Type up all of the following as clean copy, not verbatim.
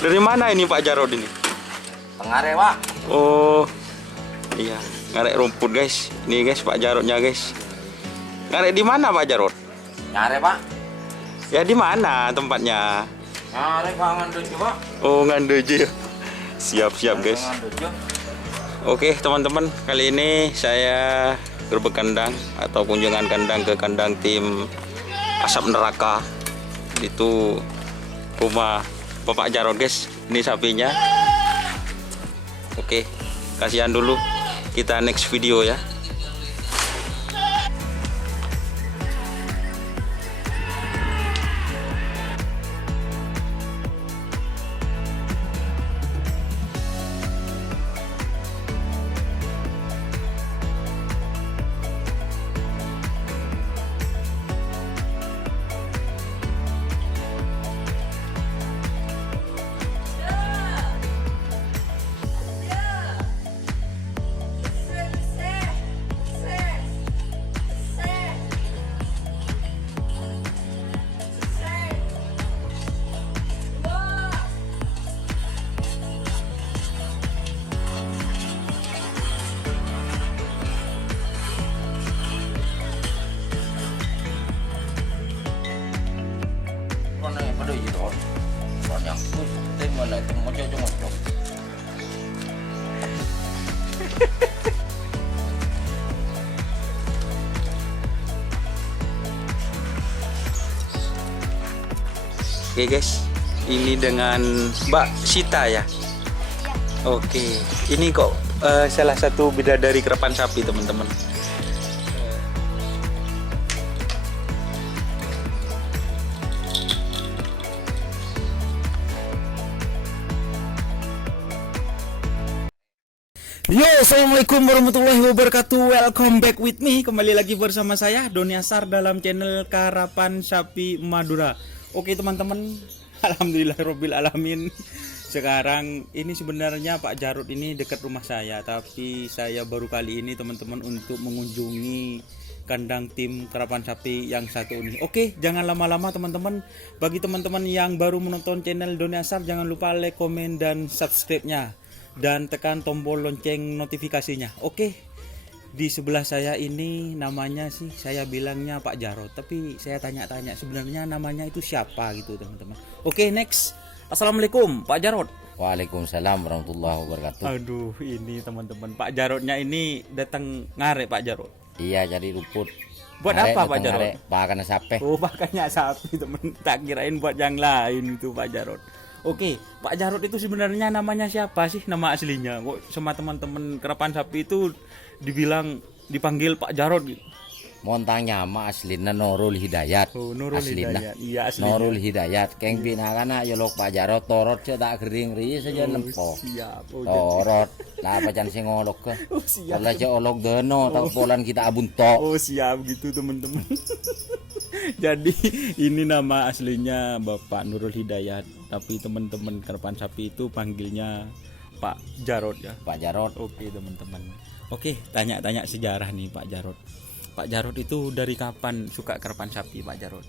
Dari mana ini Pak Jarod ini? Pengareh, Pak. Oh, iya. Ngarek rumput guys. Ini guys Pak Jarodnya guys. Ngarek di mana Pak Jarod? Nyare, Pak. Ya di mana tempatnya? Nyare Pak Ngandojo, Pak. Oh Ngandojo. Siap-siap guys. Ngandojo. Oke teman-teman, kali ini saya gerbek kandang atau kunjungan kandang ke kandang tim Asap Neraka. Itu rumah Bapak Jarod guys. Ini sapinya. Oke, kasihan dulu. Kita next video ya. Pada itu, orang yang pusing mana itu moco-moco. Oke guys, ini dengan Mbak Sita ya. Oke, ini kok salah satu bidadari kerapan sapi teman-teman. Yo, assalamualaikum warahmatullahi wabarakatuh. Welcome back with me. Kembali lagi bersama saya Doni Asar dalam channel Karapan Sapi Madura. Oke teman-teman, alhamdulillahirabbil alamin. Sekarang ini sebenarnya Pak Jarod ini dekat rumah saya, tapi saya baru kali ini teman-teman untuk mengunjungi kandang tim Karapan Sapi yang satu ini. Oke, jangan lama-lama teman-teman. Bagi teman-teman yang baru menonton channel Doni Asar, jangan lupa like, komen, dan subscribe-nya. Dan tekan tombol lonceng notifikasinya. Oke, di sebelah saya ini namanya sih saya bilangnya Pak Jarod, tapi saya tanya-tanya sebenarnya namanya itu siapa gitu teman-teman. Oke, next. Assalamualaikum Pak Jarod. Waalaikumsalam warahmatullahi wabarakatuh. Aduh, ini teman-teman Pak Jarodnya ini datang ngarek Pak Jarod. Iya, jadi rumput. Buat Ngarek, apa Pak datang Jarod? ngarek, pakan sapi. Oh, pakannya sapi teman. Tak kirain buat yang lain itu Pak Jarod. Oke, Pak Jarod itu sebenarnya namanya siapa sih, nama aslinya? Kok sama teman-teman kerapan sapi itu dipanggil Pak Jarod gitu? Montangnya mah aslina Nurul Hidayat. Oh, Nurul Aslina. Hidayat. Iya, aslinya. Nurul Hidayat. Keng binakana yolok Pak Jarod torot cedak kering ri saja lempo. Siap. Oh, Torot. Lah pacan sing olok ke. Oh, siap. Oleh olok deno tak polan kita abun to. Oh, siap gitu teman-teman. Jadi ini nama aslinya Bapak Nurul Hidayat, tapi teman-teman kerapan sapi itu panggilnya Pak Jarod ya. Pak Jarod. Oke teman-teman. Oke, tanya-tanya sejarah nih Pak Jarod. Pak Jarod itu dari kapan suka kerapan sapi Pak Jarod?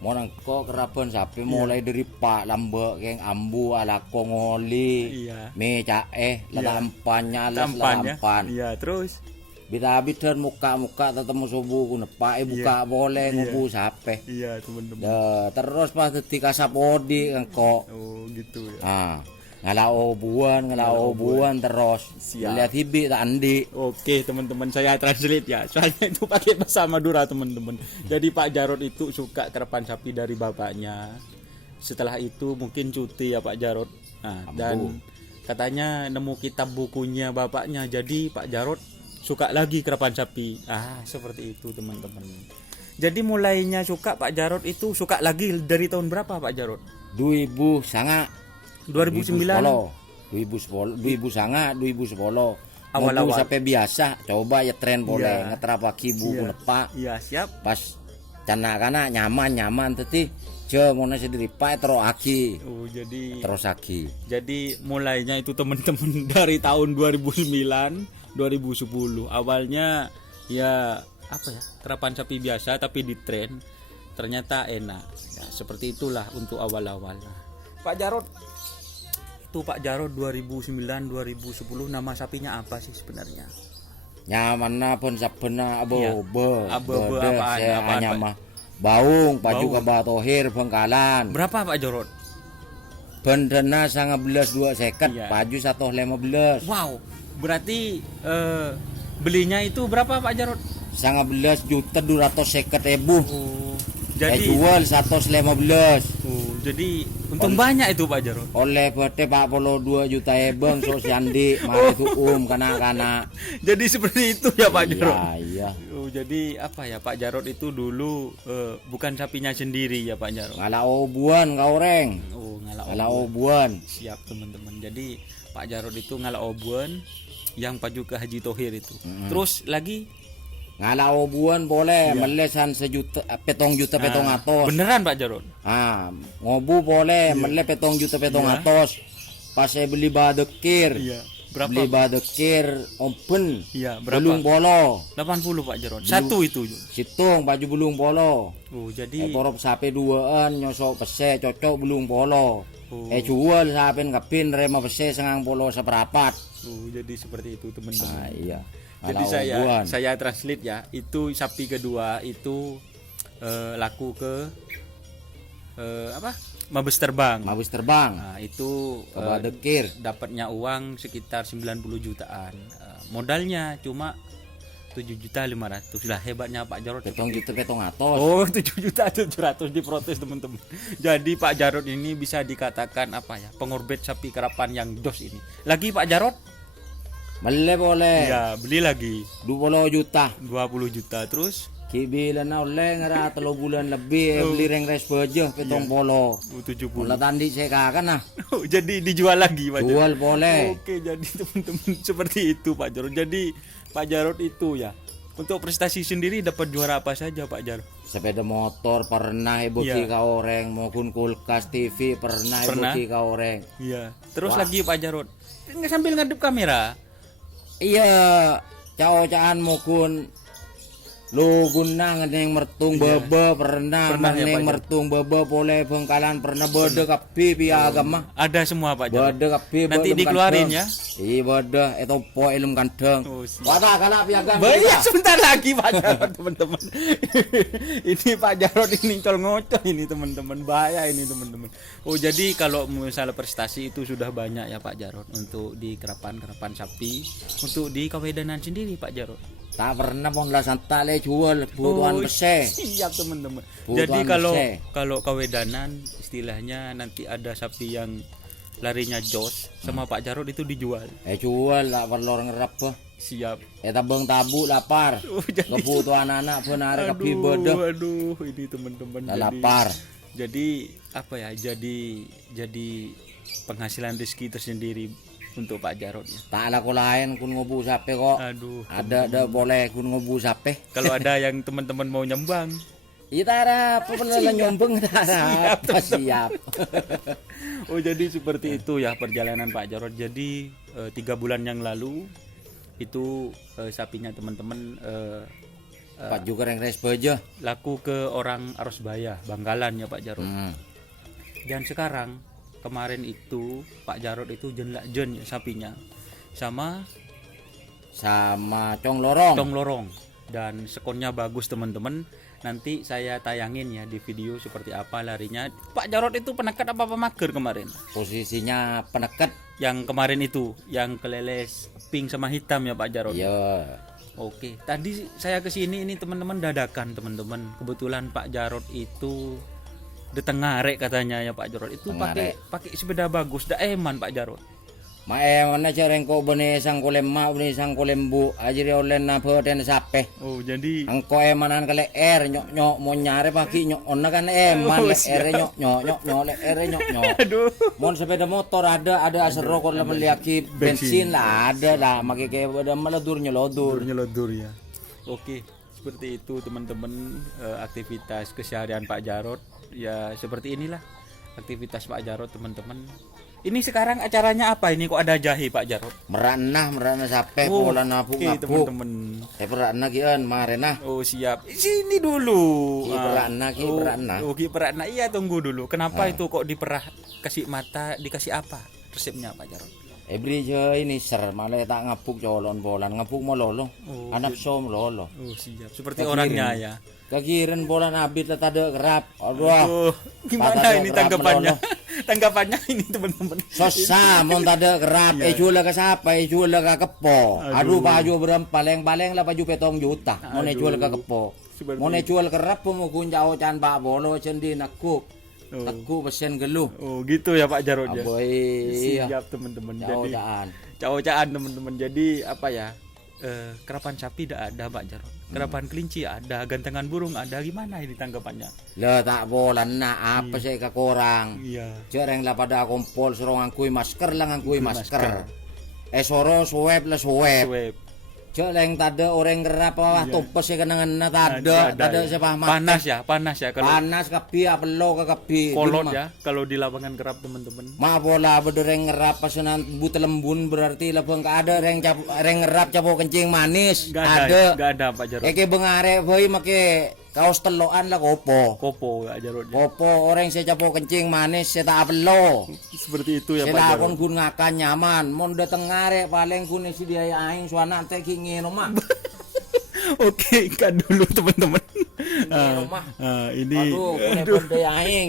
Monang kok kerapan sapi mulai dari Pak Lambe keng ambu ala kongoli. Iya. Me cae lalampannya les Tampannya. lalampan. Iya, terus Bita-bita muka-muka tetemu subuh ku nepak buka boleh ngubu sape. iya teman-teman. Terus pas ketika sapodi engko. Oh, gitu ya. Ah, ngalau buan terus. Siap. Lihat hibi tak andi. Oke teman-teman, saya translate ya. Soalnya itu pakai bahasa Madura teman-teman. Jadi Pak Jarod itu suka kerapan sapi dari bapaknya. Setelah itu mungkin cuti ya Pak Jarod. Nah, dan katanya nemu kitab bukunya bapaknya. Jadi Pak Jarod suka lagi kerapan sapi. Seperti itu teman-teman. Jadi mulainya suka Pak Jarod itu suka lagi dari tahun berapa Pak Jarod? 2000 sanga 2009. 2010 2010 Awal-awal. sampai biasa coba ya tren boleh Iya. ngeterapaki buku nepak Iya, siap. pas cana kana nyaman teti je mona sendiri pak terus aki Oh, terus aki. Jadi mulainya itu teman-teman dari tahun 2009 2010 awalnya ya apa ya, kerapan sapi biasa tapi di tren ternyata enak ya, seperti itulah untuk awal-awal. Pak Jarod, waktu Pak Jarod 2009-2010 nama sapinya apa sih sebenarnya? Nyaman pun sabena Iya. abo Abo-abo apaan, mah baung paju Baung. ke Batohir Bengkalan Berapa Pak Jarod? bendena 19.250 Iya. paju 115 Wow, berarti belinya itu berapa Pak Jarod? 19.250.000 Oh, jadi jadi jual 115 jadi untung banyak itu Pak Jarod. oleh bete 42 juta ebeng so siandi mari tu kanak-kanak Jadi seperti itu ya Pak Jarod. iya Oh, jadi apa ya Pak Jarod itu dulu bukan sapinya sendiri ya Pak Jarod. ngala obuan kau reng Oh, ngala obuan Siap teman-teman. Jadi Pak Jarod itu ngala obuan yang paju ke Haji Tohir itu. Terus lagi ngala obuan boleh melesan sejuta petong juta petong atos beneran Pak Jarod. ngobu boleh mele petong juta petong atos pas saya beli badekir Iya. beli Berapa? badekir open Iya, berapa? belung polo 80 Pak Jarod. Satu itu. situng baju belung polo Oh, jadi porop sapi duaan nyosok pese cocok belung polo Oh. jual sapi kapin rema pese sengang polo seperapat jadi seperti itu teman-teman. iya Jadi saya translate ya. Itu sapi kedua itu laku ke apa? Mabes terbang. mabus terbang Nah, itu ke badekir dapatnya uang sekitar 90 jutaan. Modalnya cuma 7.500.000. Lah hebatnya Pak Jarod. petong juta petong atos Oh, 7.700.000 diprotes teman-teman. Jadi Pak Jarod ini bisa dikatakan apa ya? Pengorbit sapi karapan yang dos ini. Lagi Pak Jarod? mele boleh Ya, beli lagi 20 juta 20 juta terus kibilan na oleh ngara 3 bulan lebih beli reng res bejo petong polo 70. mula tandi saya kakan nah Oh, jadi dijual lagi Pak Jarod. jual boleh Oke, jadi teman-teman seperti itu Pak Jarod. Jadi Pak Jarod itu ya untuk prestasi sendiri dapat juara apa saja Pak Jarod? sepeda motor pernah ibu Iya. ki kau reng maupun kulkas TV pernah ibu Pernah? ki kau reng Iya. Terus Wah. lagi Pak Jarod. Nggak sambil ngadep kamera. iya cao-caan maupun lu guna ngeneng mertung bebe pernah Pernah ya, ngeneng Pak, mertung bebe boleh Bengkalan pernah bede kapi piagam mah Ada semua Pak Jarod. bede kapi Nanti belum dikeluarin kanteng. ya. iya bede itu po ilum kanteng Oh, siap. wata kala piagam Banyak sebentar lagi Pak Jarod teman-teman. Ini Pak Jarod ini col ngocol ini teman-teman, bahaya ini teman-teman. Oh, jadi kalau misalnya prestasi itu sudah banyak ya Pak Jarod untuk di kerapan sapi, untuk di Kawedanan sendiri Pak Jarod. tak pernah penglasan tale jual buruan pese Siap teman-teman. Butuhan Jadi bese. kalau Kawedanan istilahnya nanti ada sapi yang larinya jos sama Pak Jarod itu dijual. jual lah perlu ngerap bah Siap. tabung tabu lapar Oh, jadi kebutuhan anak benar kapi bede aduh, ini teman-teman. Dah lapar. Jadi apa ya? Jadi penghasilan rezeki tersendiri untuk Pak Jarod ya. tak ada ko lain kun ngobu sape kok Aduh. ada boleh kun ngobu sape Kalau ada yang teman-teman mau nyembang, iya tak ada apa pernah nyombeng tak ada apa siap oh jadi seperti itu ya perjalanan Pak Jarod. Jadi 3 bulan yang lalu itu sapinya teman-teman Pak juga reng res bejo laku ke orang Arosbaya, Bangkalan ya Pak Jarod. Dan sekarang kemarin itu Pak Jarod itu jen ya sapinya sama cong lorong tong lorong dan skonnya bagus teman-teman. Nanti saya tayangin ya di video seperti apa larinya. Pak Jarod itu penekat apa pemager kemarin? posisinya penekat Yang kemarin itu yang keleles pink sama hitam ya Pak Jarod. iya Oke, tadi saya kesini ini teman-teman dadakan teman-teman. Kebetulan Pak Jarod itu di Tengarek katanya ya Pak Jarod. Itu pakai sepeda bagus, dah eman Pak Jarod. mana cereng ko benesang kolemma benesang kolembu ajiri olen na peten sape Oh, jadi angko emanan kale nyok mau nyare pagi nyok onna kan eman Oh, nyok nyok aduh. mon sepeda motor ada asero ko lemah liaki bensin lah ada lah make kayak pada meledur nyelodor Nyelodur ya. Oke, seperti itu teman-teman aktivitas keseharian Pak Jarod. Ya seperti inilah aktivitas Pak Jarod teman-teman. Ini sekarang acaranya apa ini kok ada jahe Pak Jarod? merana sape Oh, pola napuk oke, napuk teman-teman. merana kian marena Oh siap. Sini dulu. Ki perakna, ki perakna. Oh, ki perakna. Iya tunggu dulu. Kenapa itu kok diperah kasih mata dikasih apa? resepnya Pak Jarot? Ebri je ini ser malah tak ngapuk colon bolan ngapuk mololo. Oh, Anak som lolo. Oh siap. Seperti Kakirin. orangnya ya. Kakirin bolan abit tak ada kerap. Aduh. Oh, gimana Patah ini kerap tanggapannya? melolo. Tanggapannya ini teman-teman. Sosa mon tak ada kerap. Ejula ke siapa? Ejula ke kepo. Aduh baju berempaleng-paleng lah baju petong juta. Mon ejula ke kepo. Seperti Mon ejula kerap pemukun jauh can bak bolo cendi nakuk. Aku pesen geluh. Oh gitu ya Pak Jarot ya. Aboy. Siap teman-teman. Jauh Jadi jaan. cawocaan teman-teman. Jadi apa ya? Kerapan sapi tidak ada Pak Jarot. Kerapan kelinci ada, gantengan burung ada. Gimana ini tanggapannya? Lah tak bolan na apa sih kakorang. Iya. Cereng lah pada kompol serong angkui masker lang angkui masker. Soro swab lah swab. Swab. Cereng tada orang gerap wah topes ya kenangan na tada siapa Panas ya kalau panas kapi apelo ke kapi. kolot ya kalau di lapangan kerap teman-teman. Ma bola bedereng ngerap pasenan but lembun berarti labang ka ada reng ngerap capo kencing manis. Gak ada Pak Jarot. Eke bengare boy make kaos telokan lah kopo. Kopo Pak Jarot. Ya. Kopo orang saya capo kencing manis saya tak apelo. Seperti itu ya Pak Sila Jarot. kon kun ngakan nyaman. Mon dateng ngare paling kun si dia aing suana teh kingin omah. Oke, kan dulu teman-teman. Omah. Ini Aduh, kun bantai aing.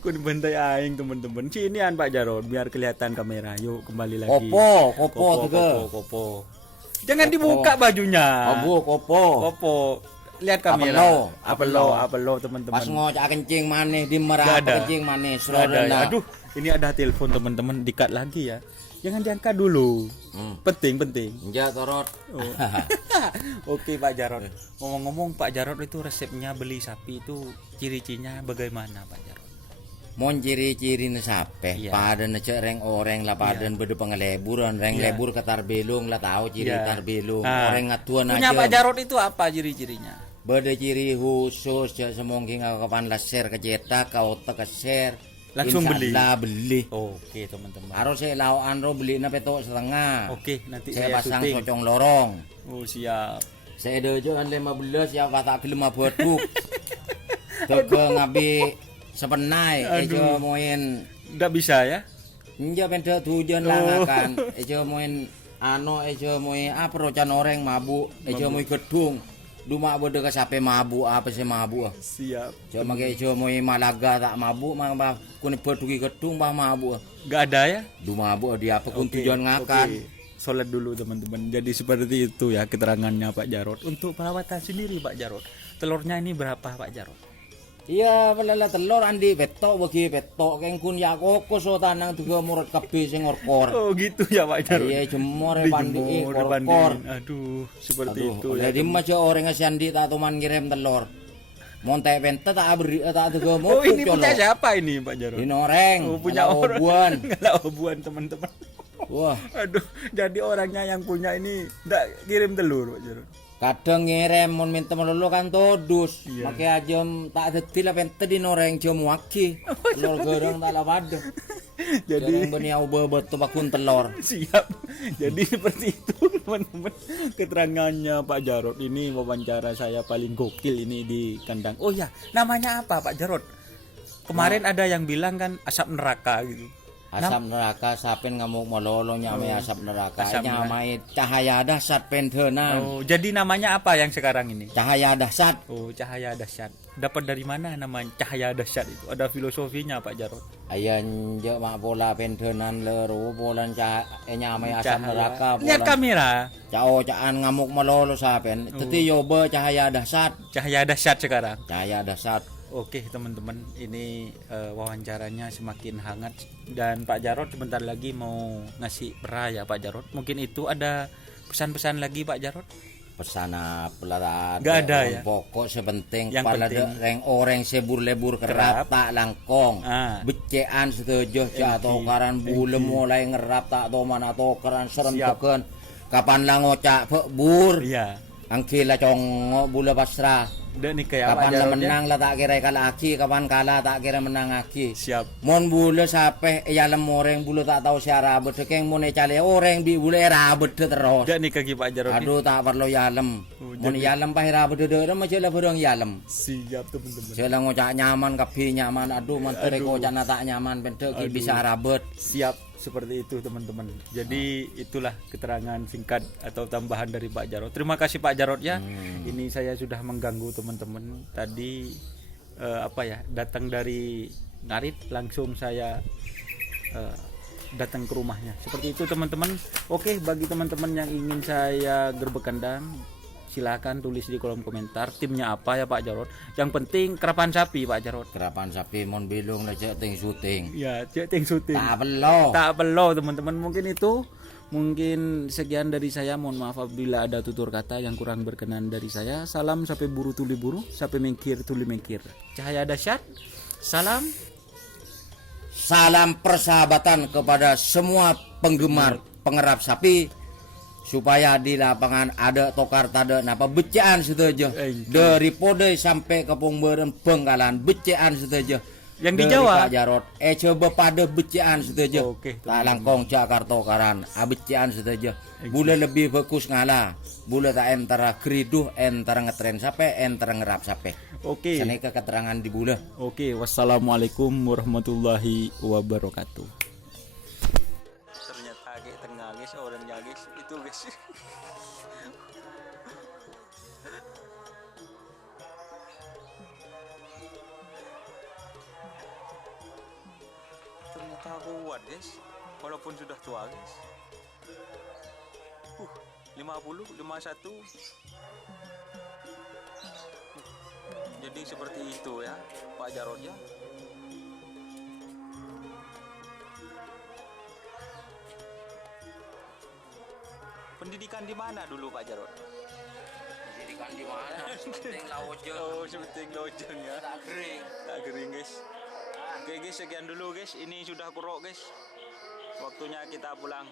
kun bantai aing teman-teman. Sinian Pak Jarot biar kelihatan kamera. Yuk kembali lagi. Kopo juga. Kopo. Jangan dibuka bajunya. Kopo. Kopo. Lihat kamera. Apelo teman-teman. Pas ngocak kencing manis di merah Gak ada. kencing manis. Gak ada. Roda. Aduh, ini ada telepon teman-teman, dikat lagi ya. Jangan diangkat dulu. Penting. Enggak torot. Oke Pak Jarot. Ngomong-ngomong Pak Jarot itu resepnya beli sapi itu ciri-cirinya bagaimana Pak Jarot? Mon ciri-ciri na sape. Iya. Pada na cereng orang lah padan bede pengeleburan. Reng lebur ke tarbelung lah tahu ciri Iya. tarbelung. Ah. Orang ngatuan Punya aja. Pak Jarot itu apa ciri-cirinya? Bede ciri khusus cak semongking kapan laser kecetak kau tak share. Langsung beli. Beli. Oke teman-teman. Harus saya lawan ro beli na petok setengah. Oke nanti Saya saya pasang syuting. socong lorong. Oh siap. Saya dojo kan 15 ya kata gelem abaduk. Teke ngabi sepenai ejo moin Nggak bisa ya? nja pente tujuan langakan ejo moin ejo moin apa rocan orang mabuk ejo moin gedung duma bode ka sape mabuk apa sih mabuk Siap. cuma ke ejo moin Malaga tak mabuk mah bah kun beduki gedung bah mabuk Nggak ada ya? duma mabuk dia apa kun Oke, tujuan ngakan. oke. Sholat dulu teman-teman. Jadi seperti itu ya keterangannya Pak Jarot. Untuk perawatan sendiri Pak Jarot, telurnya ini berapa Pak Jarot? Iya, pelala telur andi petok bagi petok keng kun ya kokos so tanang juga murut kabe sing orkor. Oh gitu ya Pak Jarot. Iya jemur pandi Dijemur, korkor. dipandiin. Aduh, seperti itu ya. Jadi macam orang ngasandi tak tuman ngirim telur. Montek pente tak beri tak juga Oh mukuk ini punya siapa ini Pak Jarot? Ini orang. Oh, punya orang. Obuan. Nggak obuan teman-teman. Wah, Aduh, jadi orangnya yang punya ini enggak kirim telur Pak Jarot. kadang ngirim mon minta melulu kan todus. Iya. Make ajam tak deti lah pente di noreng jam waki. Telur gedang tak lah pada. Jadi Jadi beniau bebet tu bakun telur. siap. Jadi seperti itu teman-teman keterangannya Pak Jarot. Ini wawancara saya paling gokil ini di kandang. Oh ya, namanya apa Pak Jarot? Kemarin ada yang bilang kan asap neraka gitu. Asap neraka sapen ngamuk melolo nyamai asap neraka. Asap Nyamai cahaya dahsyat pentenan. Oh, jadi namanya apa yang sekarang ini? Cahaya dahsyat. Oh, cahaya dahsyat. Dapat dari mana namanya cahaya dahsyat itu? Ada filosofinya Pak Jarot. Ayan je mak bola pentenan leru bolan nyamai asap neraka. Lihat kamera. Cao caan ngamuk melolo sapen. Teti yoba cahaya dahsyat. Cahaya dahsyat sekarang. Cahaya dahsyat. Oke teman-teman, ini wawancaranya semakin hangat dan Pak Jarot sebentar lagi mau ngasih pera ya Pak Jarot. Mungkin itu ada pesan-pesan lagi Pak Jarot? Pesana pelara. Nggak ada ya? Pokok sepenting Yang kepala penting. reng orang sebur lebur kerap tak langkong. Ah. Becean setuju atau karan bulem mulai ngerap tak to mana to karan serentukeun. Kapan lang ngocak bur. Iya. Angkila congo bula pasrah. Dek nih kayak Pak Kapan lah Jarod ya. menang lah tak kira kalah lagi, kapan kalah tak kira menang lagi. Siap. Mon bule sampai yalem orang bule tak tahu siara bede keng mon cale orang bi bule era bede terus. Dek nih kaki Pak Jarod nih. Aduh tak perlu yalem. Mon yalem pahira bede de macam lah burung yalem. Siap teman-teman. Jela ngocak nyaman kapi nyaman aduh menteri kocak tak nyaman bede ki bisa rabet. Siap, seperti itu teman-teman. Jadi itulah keterangan singkat atau tambahan dari Pak Jarod. Terima kasih Pak Jarod ya. Ini saya sudah mengganggu teman-teman. Tadi datang dari Ngarit, langsung saya datang ke rumahnya. Seperti itu teman-teman. Oke, bagi teman-teman yang ingin saya gerbek kandang, silakan tulis di kolom komentar timnya apa ya Pak Jarod. Yang penting kerapan sapi Pak Jarod. Kerapan sapi mon bilung lah cek ting syuting. Ya, cek ting syuting. Tak perlu teman-teman. Mungkin sekian dari saya. Mohon maaf apabila ada tutur kata yang kurang berkenan dari saya. Salam sampai buru tuli buru, sampai mengkir tuli mengkir. Cahaya dahsyat. Salam persahabatan kepada semua penggemar pengerap sapi. Supaya di lapangan ada tokar tada napa becaan saja dari Podai sampai ke Pemberen Bengkalan becaan saja yang di Jawa Pak Jarod coba pada becaan saja Langkong Jakarta Karan becaan saja bule lebih bagus ngalah bule tak antara geriduh antara ngetren sampai antara ngerap sampai sini keterangan di bule. Wassalamualaikum warahmatullahi wabarakatuh. Tengah guys, orangnya guys, itu guys. Ternyata kuat guys, walaupun sudah tua guys. 50, 51. Jadi seperti itu ya, Pak Jarod ya. Pendidikan di mana dulu Pak Jarod? Pendidikan di mana? Sepenting Laojen. Oh, sepenting Laojen ya. Tak kering guys. Oke guys, sekian dulu guys. Ini sudah kurok guys. Waktunya kita pulang.